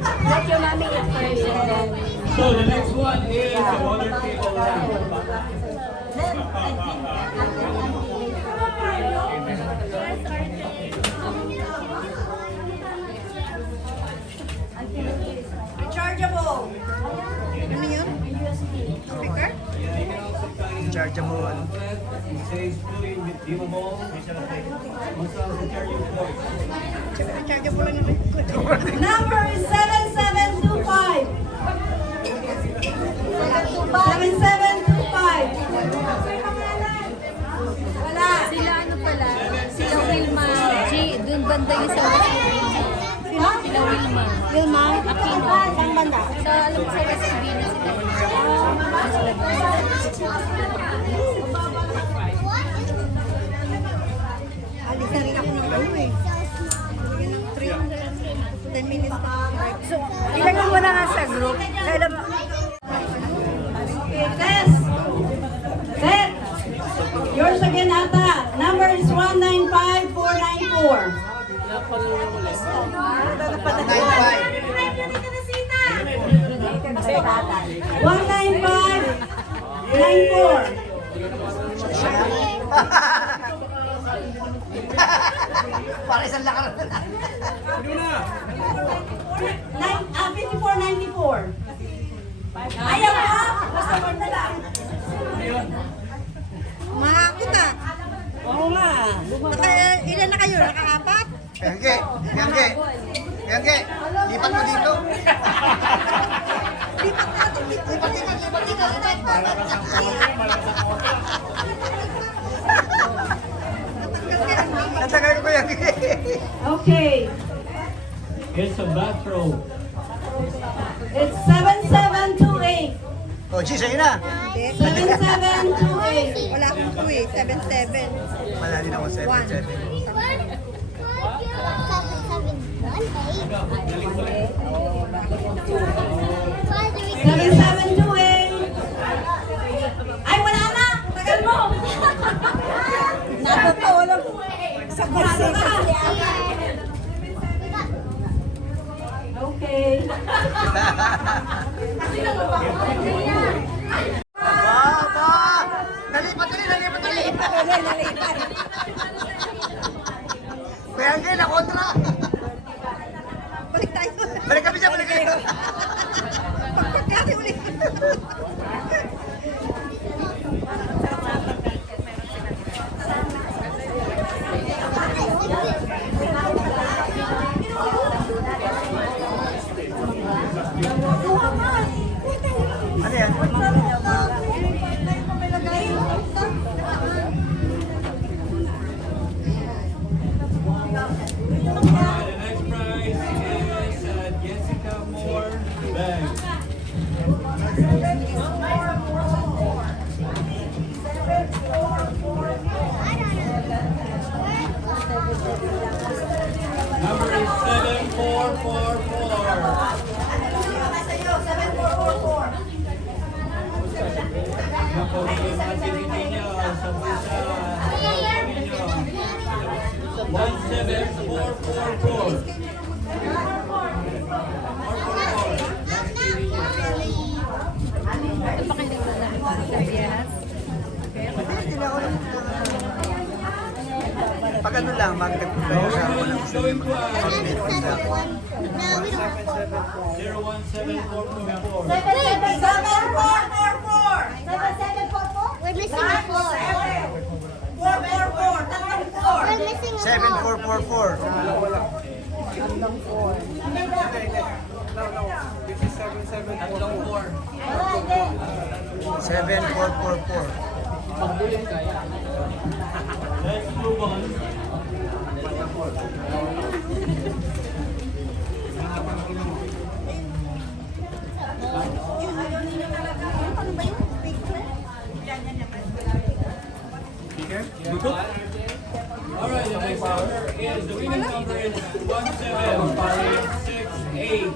Let your mommy eat first and then... So the next one is the water table lamp. Rechargeable. Ano yun? Speaker? Chargeable. It says fully redeemable. Also has a charging port. Rechargeable lang naman. Number is 7725. 7725. Wala. Sila ano pala? Sila Wilma G. Doon banda yung sa West Covina. Sila Wilma. Wilma? Aquino. Saan banda? Sa alam ko sa West Covina sila. Alis na rin ako ng ano eh. Yan ang 10 minutes na drive. So, Ilagay mo na nga sa group. Kailan mo... Okay, Tess. Set. Yours again, Ata. Number is 195494. Kasi tatay. 19594. Para isang lakar. 5494. Ayaw mo! Basta mo na lang. Mahakot ah. Oo nga. Ilan na kayo? Nakaapat? Yangge. Lipat mo dito. Natagal ko yan. Okay. It's a bathrobe. It's 7728. Oh, G, sa'yo na. 7728. Wala akong 2 eh. 7-7. Wala din ako 7-7. 7728. Ay, wala na! Tagal mo! Natotoo lang. Sa bicycle. Okay. Baba! Nalipat. Kaya nga, nakontra. Balik tayo. Balik kami siya, balik kayo. Pagpagkati ulit. Ano yan? The next prize is Jessica Moore bag. Number is 7444. Yan po yung mga tiniti niyo sa pusa. 17444. Pag ano lang, magkat ko kayo sa mga gusto nyo mag-outlet ko sa 7744. We're missing a 4. 444. We're missing a 7444. Seven four four four. Let's move on. Alright, the next number is, the winning number is 17668.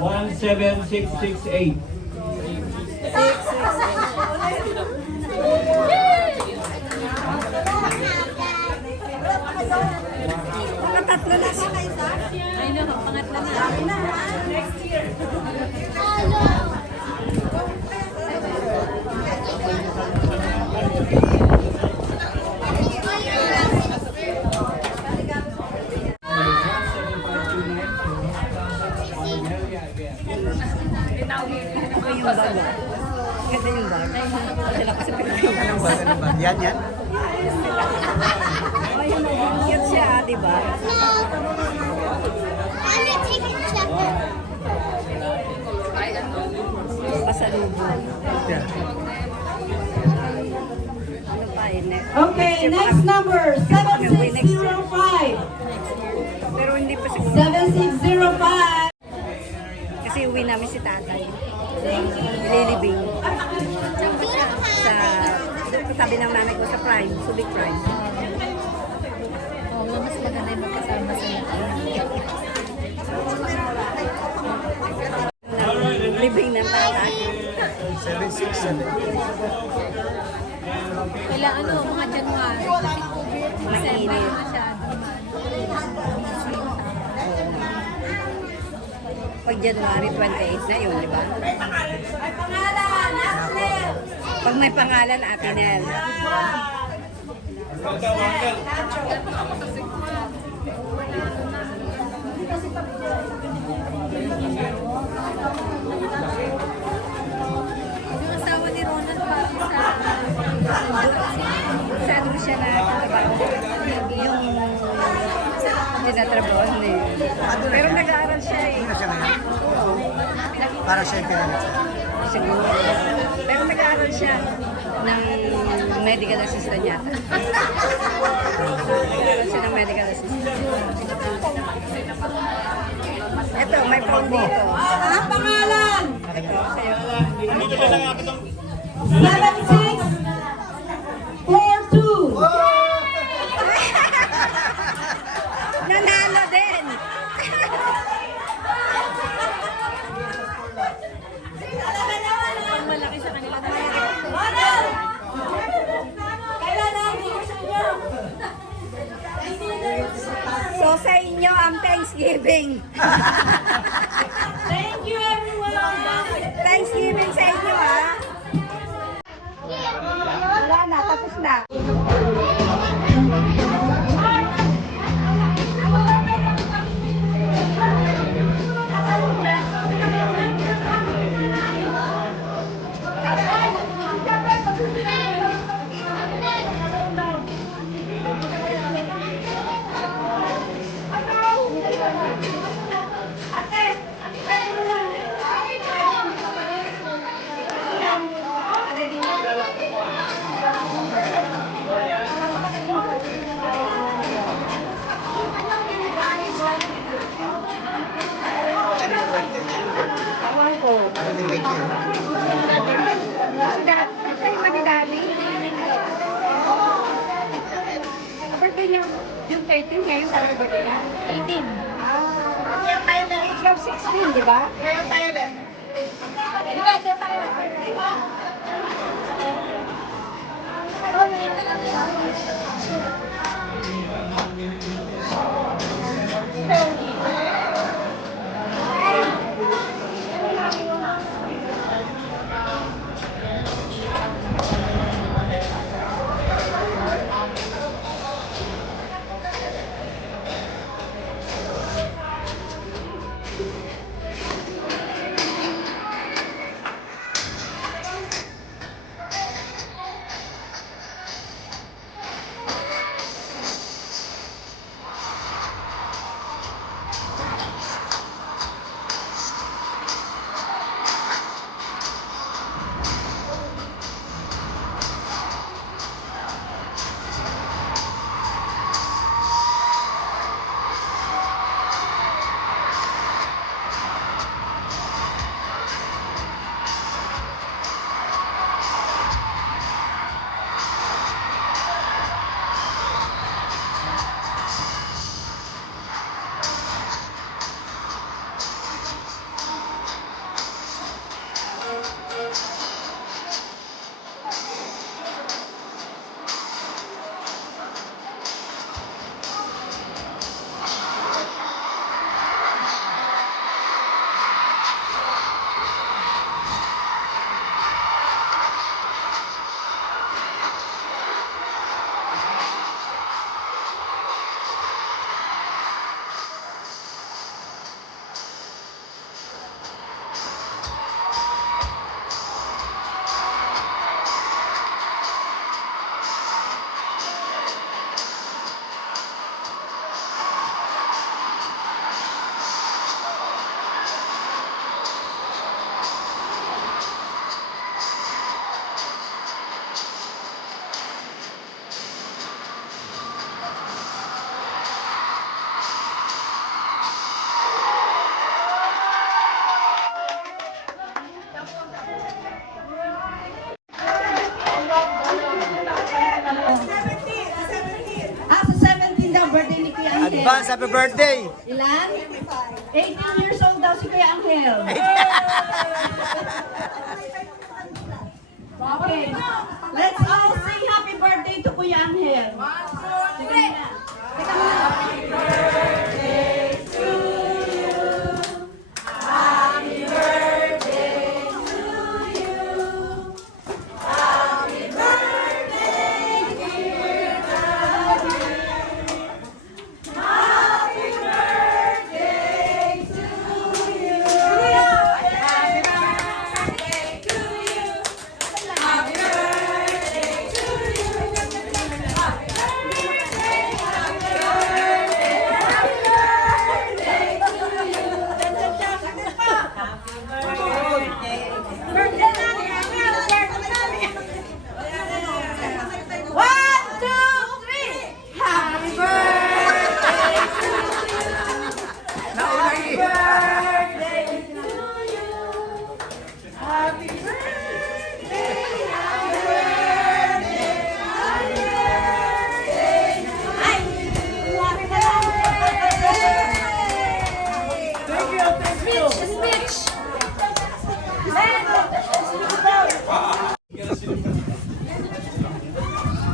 17668. Pangatlo na sa kaisa. Ay, no, pangatlo Ito yung bag. Ganda yung bag. Sila kasi pinagpinta ng bag. Yan, yan. Cute siya, di ba? Pasalubong. Ano pa eh? Okay, next number, 7605. Pero hindi pa siguro. 7605. Kasi uwi namin si tatay. Lilibing. Sa tabi ng nanay ko sa Prime, Subic Prime. Oo, mas maganda yung magkasama sa Libing ng tatay. 767. Kailangan ano, mga January. Mainit. Pag January 28 na yun, di ba? Pag may pangalan, Ate Nel. Yung asawa ni Ronald parang Sa doon siya na trabaho. Yung tinatrabaho niya. Pero nag-aaral siya eh. Ano siya ngayon? Para siya yung pinalit. Siguro. Pero nag-aaral siya ng medical assistant yata. Nag-aaral siya ng medical assistant. Ito, may phone dito. Ang pangalan? Ito, sa'yo. 7642. Nanalo din! malaki sa kanila. So sa inyo ang Thanksgiving. Thank you everyone. Thanksgiving sa inyo ha. Wala na, tapos na. Ay, madidali. Birthday niyo, yung 13, ngayon sa birthday niya? 18. Ikaw 16, di ba? Ngayon tayo din. Di ba, tayo tayo. advance happy birthday. Ilan? 18 years old daw si Kuya Angel. Okay. Let's all sing happy birthday to Kuya Angel. Sige na. Teka muna.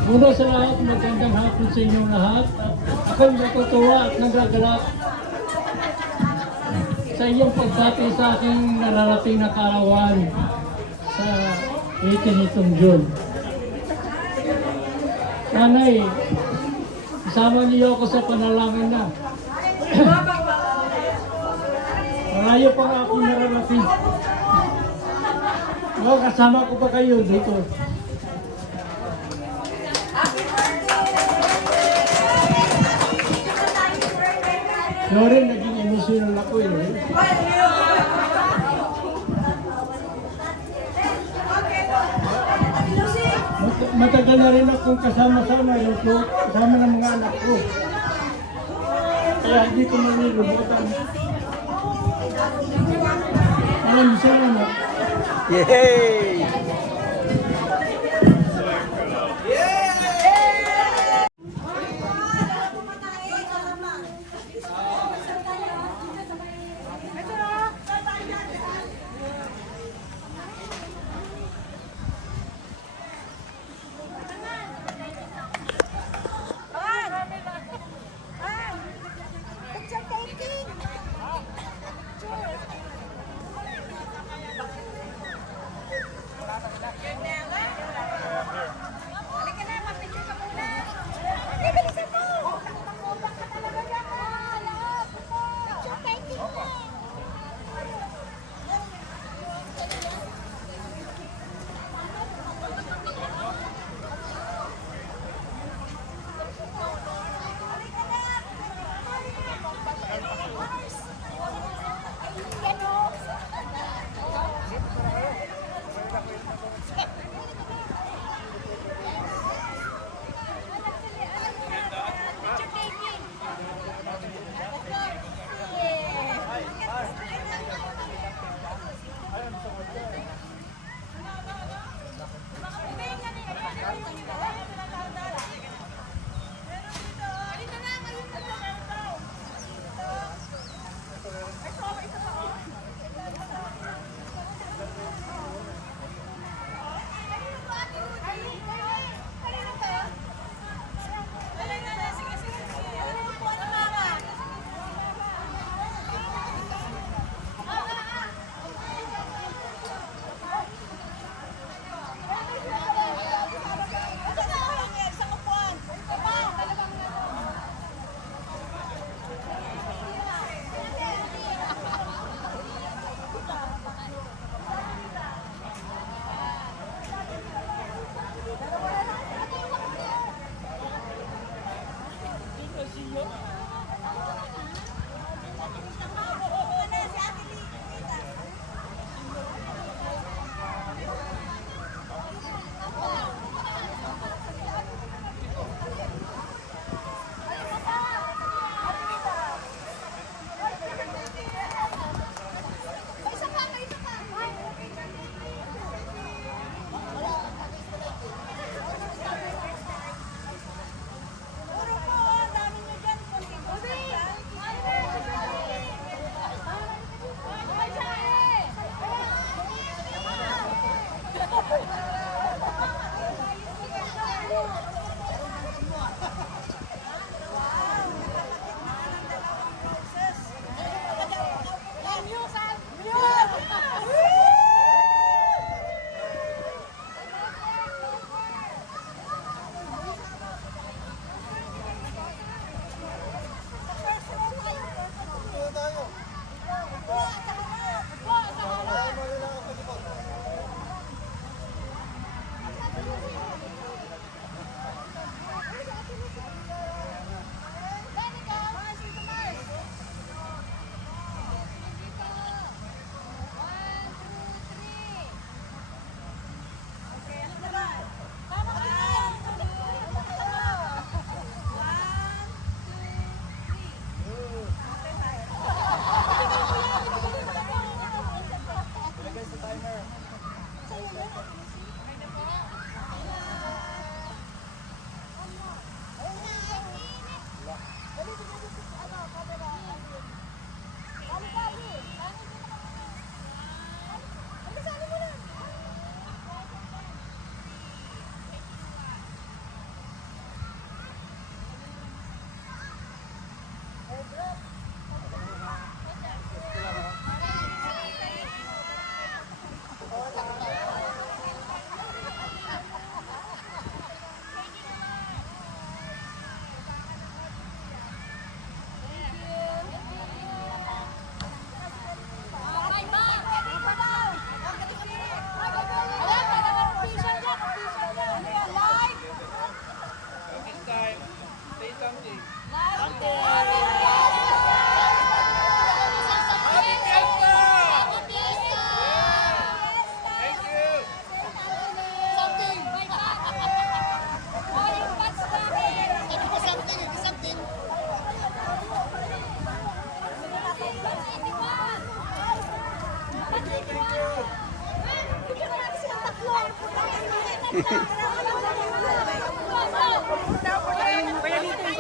Una sa lahat, magandang hapon sa inyong lahat. At ako'y natutuwa at nagagalak sa iyong pagbati sa aking nararating na karawan sa 18 nitong June. Sana'y isama niyo ako sa panalangin na. Malayo pa nga akong nararating. Kasama ko pa kayo dito. Loren, naging emotional ako eh. Matagal na rin akong kasama-sama kasama ng mga anak ko. Kaya hindi ko manilibutan. Maraming salamat. Yay! Kaya dito yung